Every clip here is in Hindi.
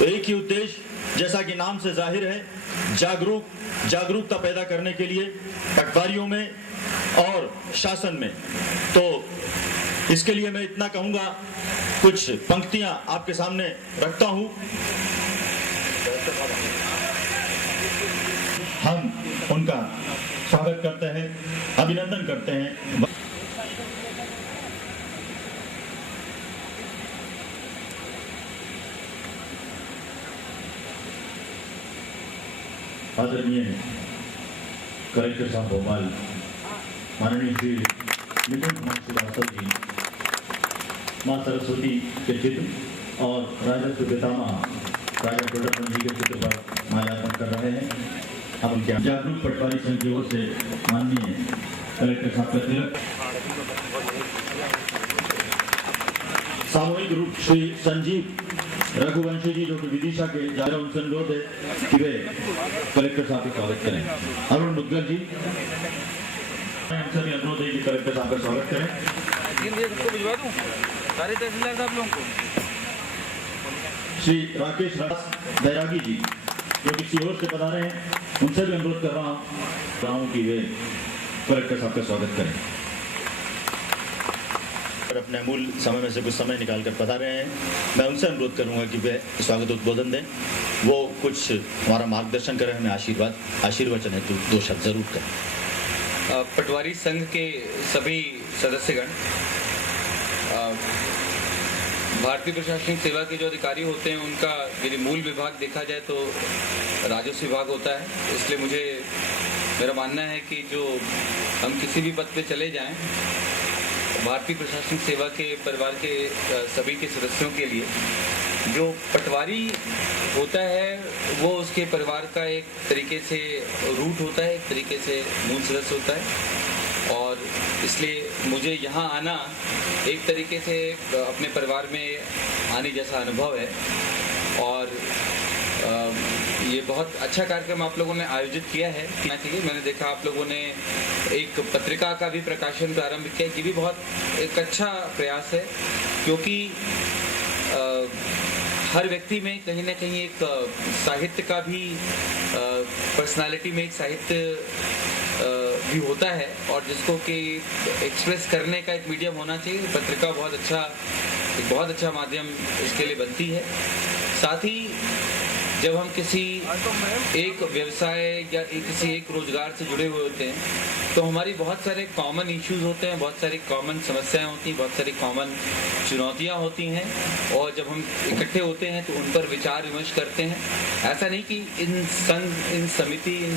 तो एक ही उद्देश्य, जैसा कि नाम से जाहिर है, जागरूकता पैदा करने के लिए पटवारियों में और शासन में। तो इसके लिए मैं इतना कहूँगा, कुछ पंक्तियां आपके सामने रखता हूं। हम उनका स्वागत करते हैं, अभिनंदन करते हैं। आदरणीय कलेक्टर साहब भोपाल, माननीय श्री निपुण कुमार श्रीवास्तव जी, माँ सरस्वती के चित्र और राजस्व पितामह राजा प्रोडक्शन जी के चित्र पर माल्यार्पण कर रहे हैं। अब उनके जागरूक पटवारी संघ की ओर से माननीय कलेक्टर साहब का तिलक। सामूहिक रूप श्री संजीव रघुवंशी जी, जो कि विदिशा के जा रहे, उनसे अनुरोध है कि वे कलेक्टर साहब का स्वागत करें। अरुण मुद्गल जी, उनसे भी अनुरोध है कि कलेक्टर साहब का स्वागत करें। भिजवा दूं सारे तहसीलदार साहब लोगों को। श्री राकेश बैरागी जी, जो कि सीहोर से पधारे हैं, उनसे भी अनुरोध कर रहा हूं कि वे कलेक्टर साहब का स्वागत करें। अपने अमूल्य समय में से कुछ समय निकाल कर पधारे हैं, मैं उनसे अनुरोध करूंगा कि वे स्वागत उद्बोधन दें, वो कुछ हमारा मार्गदर्शन करें, हमें आशीर्वचन है तो 2 शब्द जरूर करें। पटवारी संघ के सभी सदस्यगण, भारतीय प्रशासनिक सेवा के जो अधिकारी होते हैं, उनका यदि मूल विभाग देखा जाए तो राजस्व विभाग होता है। इसलिए मेरा मानना है कि जो हम किसी भी पद पे चले जाएं, भारतीय प्रशासनिक सेवा के परिवार के सभी के सदस्यों के लिए जो पटवारी होता है वो उसके परिवार का एक तरीके से रूट होता है, एक तरीके से मूल सदस्य होता है। और इसलिए मुझे यहाँ आना एक तरीके से अपने परिवार में आने जैसा अनुभव है। और ये बहुत अच्छा कार्यक्रम आप लोगों ने आयोजित किया है। मैंने देखा आप लोगों ने एक पत्रिका का भी प्रकाशन प्रारंभ किया, ये भी बहुत एक अच्छा प्रयास है, क्योंकि हर व्यक्ति में कहीं ना कहीं एक साहित्य का भी पर्सनालिटी में एक साहित्य भी होता है, और जिसको कि एक्सप्रेस करने का एक मीडियम होना चाहिए। पत्रिका बहुत अच्छा माध्यम इसके लिए बनती है। साथ ही जब हम किसी एक व्यवसाय या किसी एक रोजगार से जुड़े हुए होते हैं तो हमारी बहुत सारे कॉमन इश्यूज होते हैं, बहुत सारी कॉमन समस्याएं होती हैं, बहुत सारी कॉमन चुनौतियां होती हैं। और जब हम इकट्ठे होते हैं तो उन पर विचार विमर्श करते हैं। ऐसा नहीं कि इन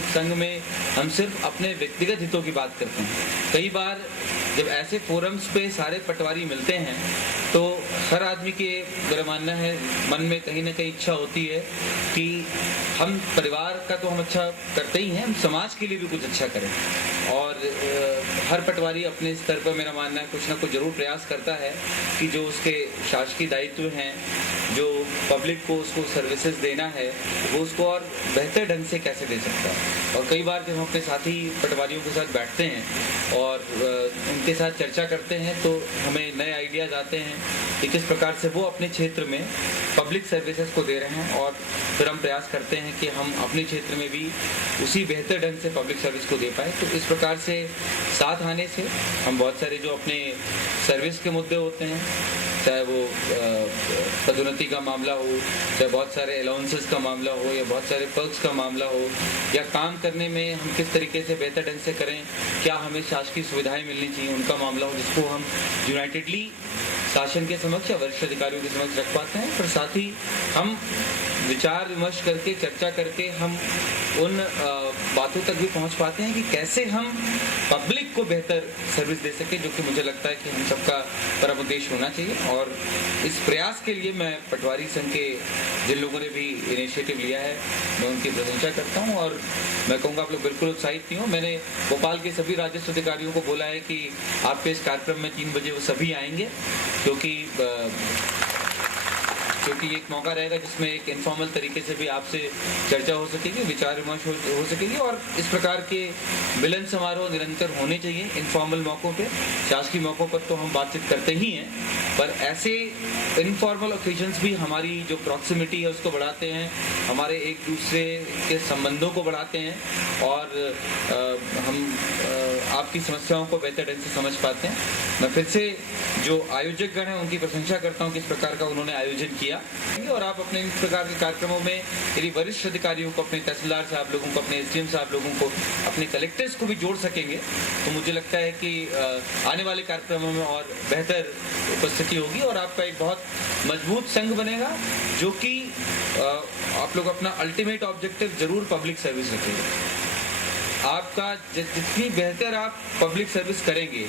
संघ में हम सिर्फ अपने व्यक्तिगत हितों की बात करते हैं। कई बार जब ऐसे फोरम्स पे सारे पटवारी मिलते हैं तो हर आदमी के, मेरा मानना है, मन में कहीं ना कहीं इच्छा होती है कि हम परिवार का तो हम अच्छा करते ही हैं, हम समाज के लिए भी कुछ अच्छा करें। और हर पटवारी अपने स्तर पर, मेरा मानना है, कुछ ना कुछ जरूर प्रयास करता है कि जो उसके शासकीय दायित्व हैं, जो पब्लिक को उसको सर्विसेज देना है, वो उसको और बेहतर ढंग से कैसे दे सकता है। और कई बार जब हम अपने साथी पटवारियों के साथ बैठते हैं और उनके साथ चर्चा करते हैं तो हमें नए आइडियाज़ आते हैं कि किस प्रकार से वो अपने क्षेत्र में पब्लिक सर्विसेज को दे रहे हैं, और फिर हम प्रयास करते हैं कि हम अपने क्षेत्र में भी उसी बेहतर ढंग से पब्लिक सर्विस को दे पाए। तो इस प्रकार से साथ आने से हम बहुत सारे जो अपने सर्विस के मुद्दे होते हैं, चाहे वो पदोन्नति का मामला हो, चाहे बहुत सारे अलाउंसेस का मामला हो, या बहुत सारे पर्क्स का मामला हो, या काम करने में हम किस तरीके से बेहतर ढंग से करें, क्या हमें शासकीय सुविधाएं मिलनी चाहिए, उनका मामला हो, जिसको हम यूनाइटेडली शासन के समक्ष या वरिष्ठ अधिकारियों के समक्ष रख पाते हैं। पर साथ ही हम विचार विमर्श करके, चर्चा करके हम उन बातों तक भी पहुंच पाते हैं कि कैसे हम पब्लिक को बेहतर सर्विस दे सके, जो कि मुझे लगता है कि हम सबका परम उद्देश्य होना चाहिए। और इस प्रयास के लिए मैं पटवारी संघ के जिन लोगों ने भी इनिशिएटिव लिया है, मैं उनकी प्रशंसा करता हूं। और मैं कहूँगा आप लोग बिल्कुल उत्साहित नहीं हो। मैंने भोपाल के सभी राजस्व अधिकारियों को बोला है कि आपके इस कार्यक्रम में 3 बजे वो सभी आएंगे, क्योंकि क्योंकि एक मौका रहेगा जिसमें एक इनफॉर्मल तरीके से भी आपसे चर्चा हो सकेगी, विचार विमर्श हो सकेगी, और इस प्रकार के मिलन समारोह निरंतर होने चाहिए इनफॉर्मल मौक़ों पे। शासकीय मौक़ों पर तो हम बातचीत करते ही हैं, पर ऐसे इनफॉर्मल ओकेजन्स भी हमारी जो प्रॉक्सिमिटी है उसको बढ़ाते हैं, हमारे एक दूसरे के संबंधों को बढ़ाते हैं, और हम आपकी समस्याओं को बेहतर ढंग से समझ पाते हैं। मैं फिर से जो आयोजक गण हैं उनकी प्रशंसा करता हूं कि इस प्रकार का उन्होंने आयोजन किया, और आप अपने इस प्रकार के कार्यक्रमों में यदि वरिष्ठ अधिकारियों को, अपने तहसीलदार साहब लोगों को, अपने एसडीएम साहब लोगों को, अपने कलेक्टर्स को भी जोड़ सकेंगे तो मुझे लगता है कि आने वाले कार्यक्रमों में और बेहतर उपस्थिति होगी और आपका एक बहुत मजबूत संघ बनेगा, जो कि आप लोग अपना अल्टीमेट ऑब्जेक्टिव जरूर पब्लिक सर्विस रखेंगे। आपका जितनी बेहतर आप पब्लिक सर्विस करेंगे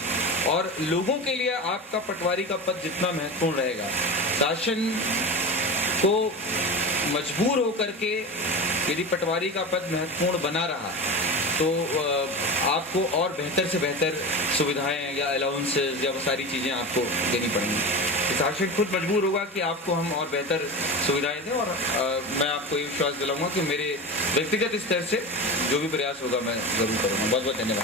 और लोगों के लिए आपका पटवारी का पद जितना महत्वपूर्ण रहेगा, शासन को मजबूर होकर के यदि पटवारी का पद महत्वपूर्ण बना रहा तो आपको और बेहतर से बेहतर सुविधाएं या अलाउंसेस या वो सारी चीज़ें आपको देनी पड़ेंगी। शासन खुद मजबूर होगा कि आपको हम और बेहतर सुविधाएं दें, और मैं आपको ये विश्वास दिलाऊंगा कि मेरे व्यक्तिगत स्तर से जो भी प्रयास होगा मैं ज़रूर करूँगा। बहुत बहुत धन्यवाद।